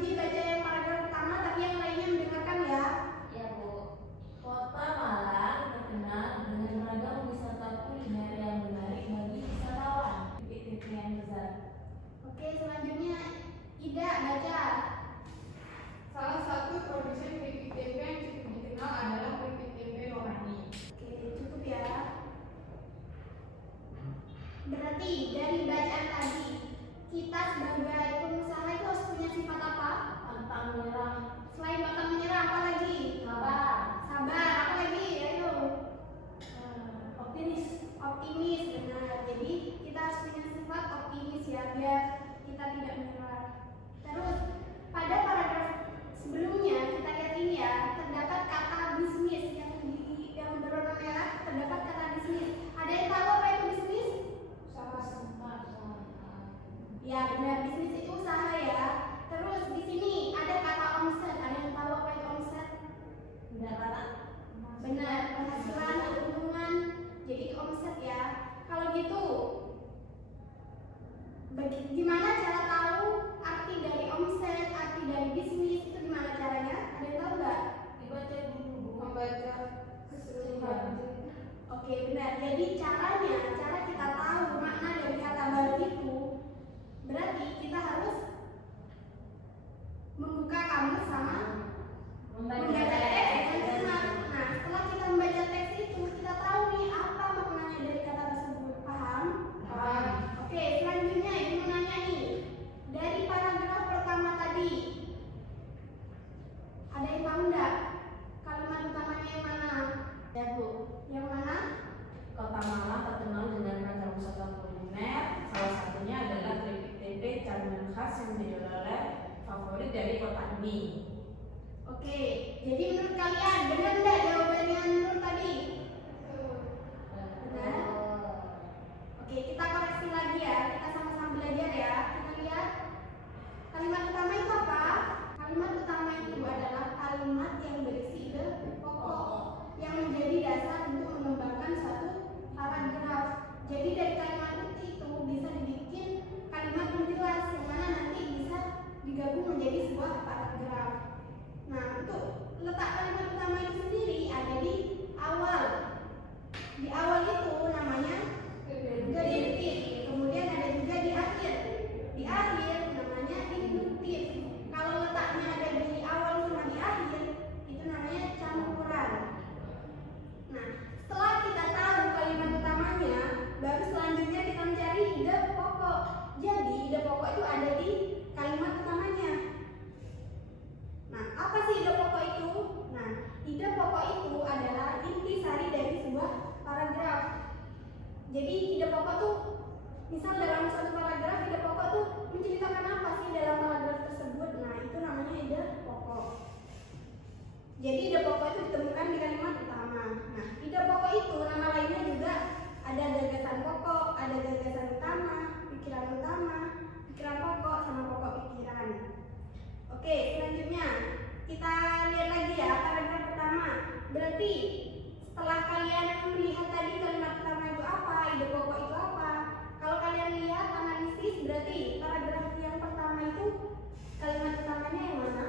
Puji baca yang paragraf pertama, tapi yang lainnya mendengarkan ya. Ya, Bu. Kota Malang terkenal dengan ragam wisata kuliner yang menarik bagi wisatawan. Titik-titik yang besar. Oke, selanjutnya Ida baca. Salah satu produsen keripik tempe yang cukup dikenal adalah keripik tempe Rohani. Oke, cukup ya. Berarti dari bacaan tadi, kita sebagai pengusaha itu harus punya sifat apa? Pantang menyerah. Selain pantang menyerah, apa lagi? Sabar. Sabar, apa lagi? Ayo. Optimis. Optimis, benar. Jadi kita harus punya sifat optimis ya, biar kita tidak menyerah. Terus pada paragraf sebelumnya kita lihat ini ya, terdapat kata bisnis yang berwarna merah, terdapat kata bisnis. Ada yang tahu apa itu bisnis? Ya benar, bisnis itu usaha ya. Terus di sini ada kata omset. Ada yang tahu apa itu omset? Pendapatan. Benar, penghasilan, keuntungan. Jadi itu omset ya. Kalau gitu, gimana cara tahu arti dari omset, arti dari bisnis itu gimana caranya? Ada yang tahu nggak? Dibaca dulu, Bu. Membaca keseluruhan. Oke benar. Jadi cara kita tahu makna dari kata baru itu, berarti kita harus membuka kamus sama membaca teks yang benar. Nah, setelah kita membaca teks itu, kita tahu nih apa maknanya dari kata tersebut. Paham? Paham. Oke, selanjutnya ibu mau nanya nih. Dari paragraf pertama tadi, ada yang tahu nggak kalimat utamanya yang mana? Ya, Bu. Yang mana? Kota Malang terkenal dengan ragam wisata kuliner. Salah satunya adalah keripik tempe camilan khas yang menjadi oleh favorit dari kota ini. Oke, jadi menurut kalian benar nggak jawabannya Nur tadi? Benar. Oke, kita koreksi lagi ya. Kita sama-sama belajar ya. Kita lihat kalimat utama itu apa? Kalimat utama itu adalah kalimat yang berisi ide pokok yang menjadi dasar untuk mengembangkan satu paragraf. Jadi dari kalimat itu bisa dibikin kalimat yang jelas yang mana nanti bisa digabung menjadi sebuah paragraf. Nah, untuk letak kalimat utama itu sendiri ada di awal. Di awal itu namanya deduktif. Kemudian ada juga di akhir. Di akhir namanya induktif. Kalau letaknya ada di awal sama di akhir, itu namanya campuran. Nah, setelah kita tahu kalimat utamanya, baru selanjutnya kita mencari ide pokok. Jadi ide pokok itu ada di kalimat utamanya. Nah, apa sih ide pokok itu? Nah, ide pokok itu adalah intisari dari sebuah paragraf. Jadi ide pokok tuh, misal dalam satu paragraf ide pokok tuh menceritakan apa sih dalam paragraf tersebut. Nah, itu namanya ide pokok. Jadi ide pokok itu ditemukan di kalimat utama. Nah, ide pokok itu nama lainnya juga ada gagasan pokok, ada gagasan utama, pikiran pokok, sama pokok pikiran. Oke, selanjutnya kita lihat lagi ya paragraf pertama. Berarti setelah kalian melihat tadi kalimat pertama itu apa, ide pokok itu apa, kalau kalian lihat analisis berarti paragraf yang pertama itu kalimat utamanya yang mana?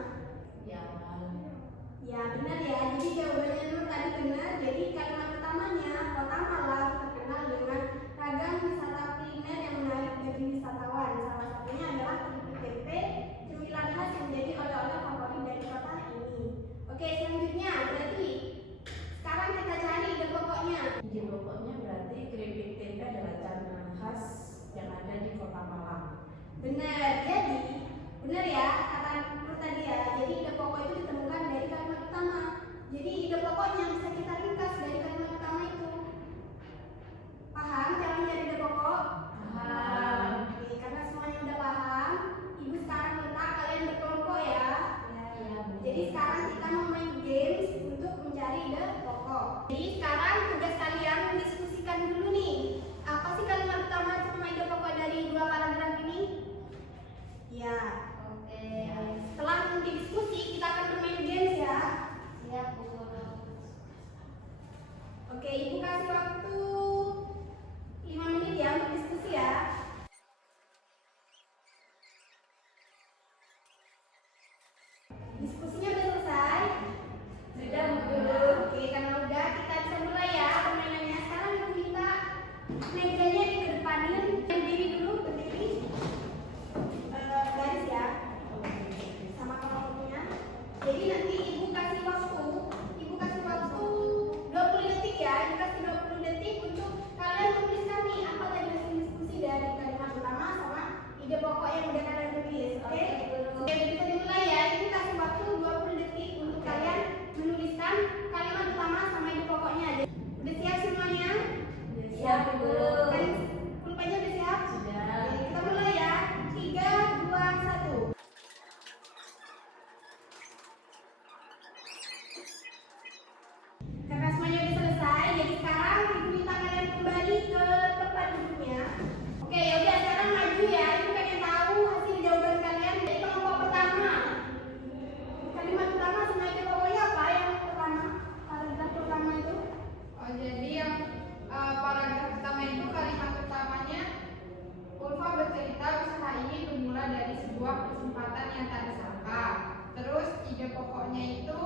Ya benar ya, jadi jawabannya Nur tadi benar. Jadi kalimat utamanya Kota Malang terkenal dengan ragam wisata kuliner yang menarik bagi wisatawan. Salah satunya adalah keripik tempe, cemilan khas yang menjadi oleh-oleh favorit dari kota ini. Oke, selanjutnya berarti sekarang kita cari ide pokoknya. Ide pokoknya berarti keripik tempe adalah camilan khas yang ada di Kota Malang. Benar, jadi benar ya kata Nur tadi ya. Jadi ide pokok itu ditemukan dari kalimat utama. Jadi ide pokoknya bisa kita ringkas dari kalimat utama itu. Paham cara mencari ide pokok? Paham. Oke, karena semuanya udah paham, Ibu sekarang minta kalian berkelompok ya. Jadi sekarang kita mau main games untuk mencari ide pokok. Jadi sekarang tugas kalian mendiskusikan dulu nih. Apa sih kalimat utama sama ide pokok dari dua paragraf ini? Ya. Oke. kalian kembali ke tempat duduknya. Oke, yaudah sekarang maju ya. Ibu pengen tahu hasil jawaban kalian. Jadi kelompok pertama, kalimat pertama semuanya pokoknya apa yang pertama? Paragraf pertama itu. Oh, jadi yang paragraf pertama itu kalimat pertamanya Ulfa bercerita usaha ini bermula dari sebuah kesempatan yang tak disangka. Terus ide pokoknya itu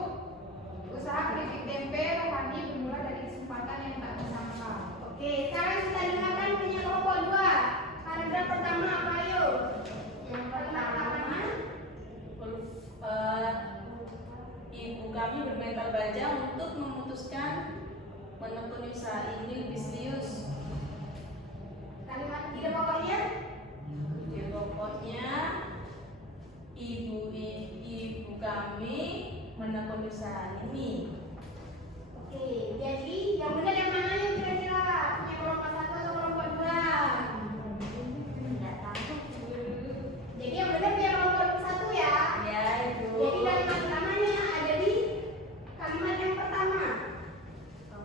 usaha keripik tempe rohani bermula dari kesempatan yang tak disangka. Oke, sekarang kita dengarkan punya kelompok dua. Paragraf pertama apa ayo? Yang Kalimat pertama. Ibu kami bermental baja untuk memutuskan menekuni usaha ini lebih serius. Kalimat ide pokoknya. Ide pokoknya ibu kami menekuni usaha ini. Oke, jadi yang benar yang mana yang kira-kira? Punya kelompok satu atau kelompok dua? Tidak tahu. Jadi yang benar punya kelompok satu ya. Ya ibu. Jadi kalimat pertamanya ada di kalimat yang pertama.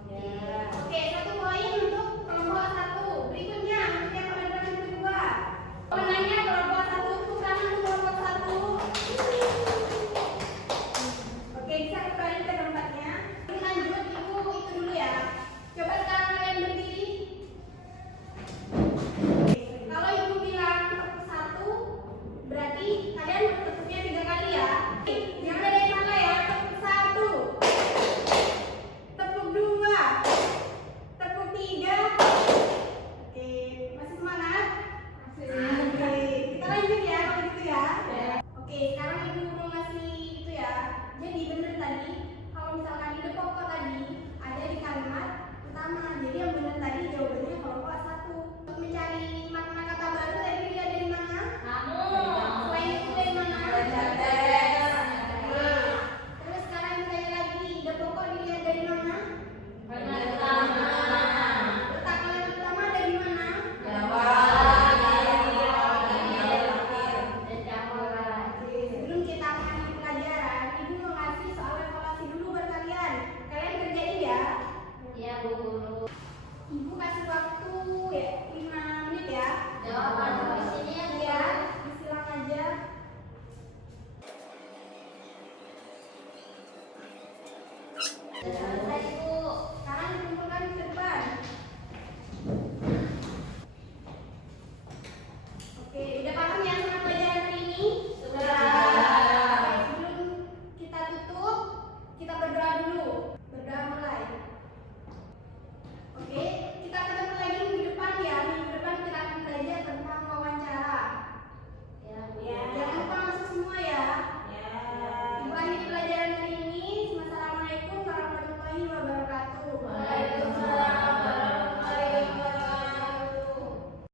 Ya. Oke, satu poin untuk kelompok satu. Berikutnya untuk yang paragraf yang kedua. Pemenangnya kelompok satu, tepuk tangan untuk kelompok satu. Oke, bisa kembali ke tempatnya. Lanjut, ibu itu dulu ya. Coba sekarang kalian berdiri. Kalau ibu bilang tepuk satu, berarti kalian harus tepuknya 3 kali ya. Jangan ada yang salah ya. Tepuk satu, tepuk dua, tepuk tiga. Oke, masih semangat? Oke, kita lanjut ya kalau gitu ya. Oke, sekarang ibu mau ngasih itu ya. Jadi bener tadi, kalau misalkan ide pokok tadi ada di kalimat pertama. Jadi yang bener tadi jawabannya kelompok satu. Untuk mencari makna kata baru tadi dilihat dari mana? Selain itu dari mana? Nah, terus sekarang saya lagi ide pokok dilihat dari mana? Letak kalimat pertama ada di mana? Oke, sebelum kita mengakhiri pelajaran, ibu mau ngasih soal evaluasi dulu buat kalian. Kalian kerjain ya. Ibu kasih waktu ya 5 menit ya. Ya, disilang aja. Selesai, Bu.